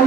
Yeah.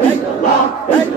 Hey. Lock, lock,